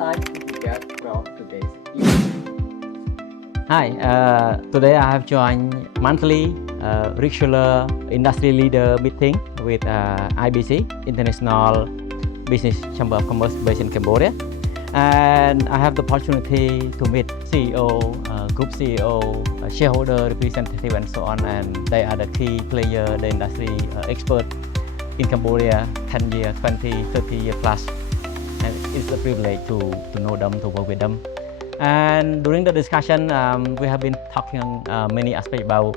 insight did you get from today's event? Hi, today I have joined monthly regular industry leader meeting with IBC International Business Chamber of Commerce based in Cambodia, and I have the opportunity to meet CEO, group CEO, shareholder representative, and so on. And they are the key player, the industry expert in Cambodia, 10 years, 20, 30 years plus, and it's a privilege to know them, to work with them. And during the discussion, we have been talking on many aspects about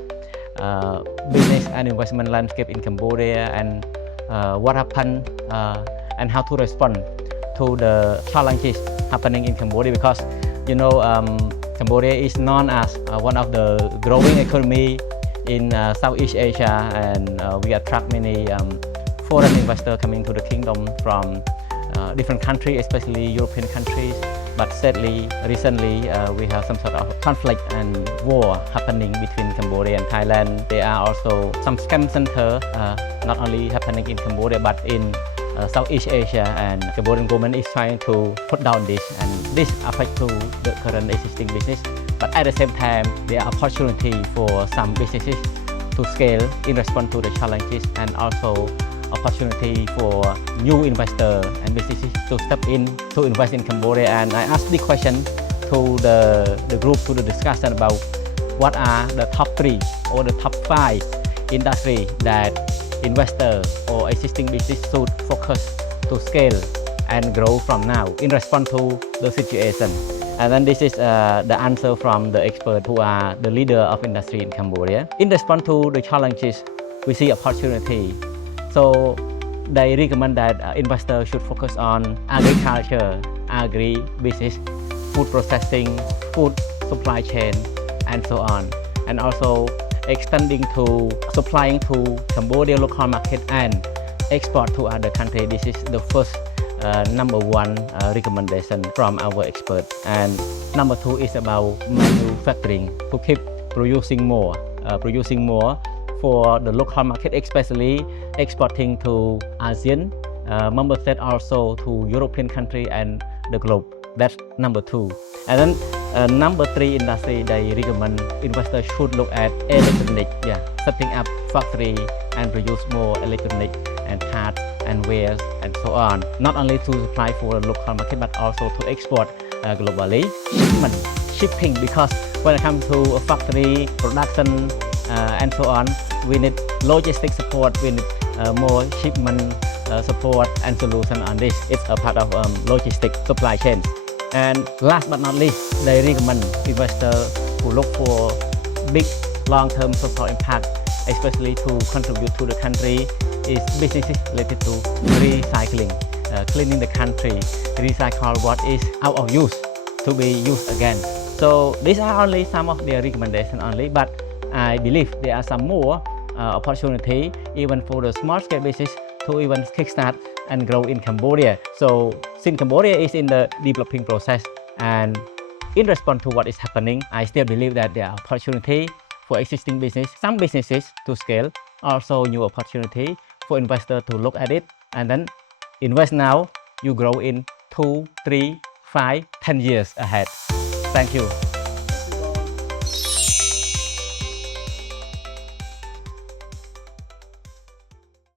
business and investment landscape in Cambodia, and what happened and how to respond to the challenges happening in Cambodia, because Cambodia is known as one of the growing economy in Southeast Asia, and we attract many foreign investors coming to the kingdom from different countries, especially European countries. But sadly, recently we have some sort of conflict and war happening between Cambodia and Thailand. There are also some scam centers not only happening in Cambodia but in Southeast Asia, and Cambodian government is trying to put down this, and this affects to the current existing business. But at the same time, there are opportunity for some businesses to scale in response to the challenges, and also opportunity for new investors and businesses to step in to invest in Cambodia. And I asked the question to the group, to the discussion about what are the top 3 or the top 5 industry that investors or existing business should focus to scale and grow from now in response to the situation. And then this is the answer from the experts who are the leader of industry in Cambodia. In response to the challenges, we see opportunity. So they recommend that investors should focus on agriculture, agri-business, food processing, food supply chain, and so on. And also extending to supplying to Cambodia local market and export to other countries. This is the first number 1 recommendation from our expert. And number 2 is about manufacturing, to keep producing more for the local market, especially exporting to ASEAN member states, also to European countries and the globe. That's number 2. And then number 3 industry, they recommend investors should look at electronic, setting up factory and produce more electronic and parts and wares and so on. Not only to supply for the local market but also to export globally. Shipping, because when it comes to a factory production and so on, we need logistic support, we need more shipment support and solution on this. It's a part of logistic supply chain. And last but not least, they recommend investors who look for big long-term social impact, especially to contribute to the country, is businesses related to recycling, cleaning the country, recycle what is out of use to be used again. So these are only some of their recommendations only, but I believe there are some more opportunity even for the small scale business to even kickstart and grow in Cambodia. So since Cambodia is in the developing process, and in response to what is happening, I still believe that there are opportunity for existing business, some businesses to scale, also new opportunity for investors to look at it and then invest now. You grow in 2, 3, 5, 10 years ahead. Thank you.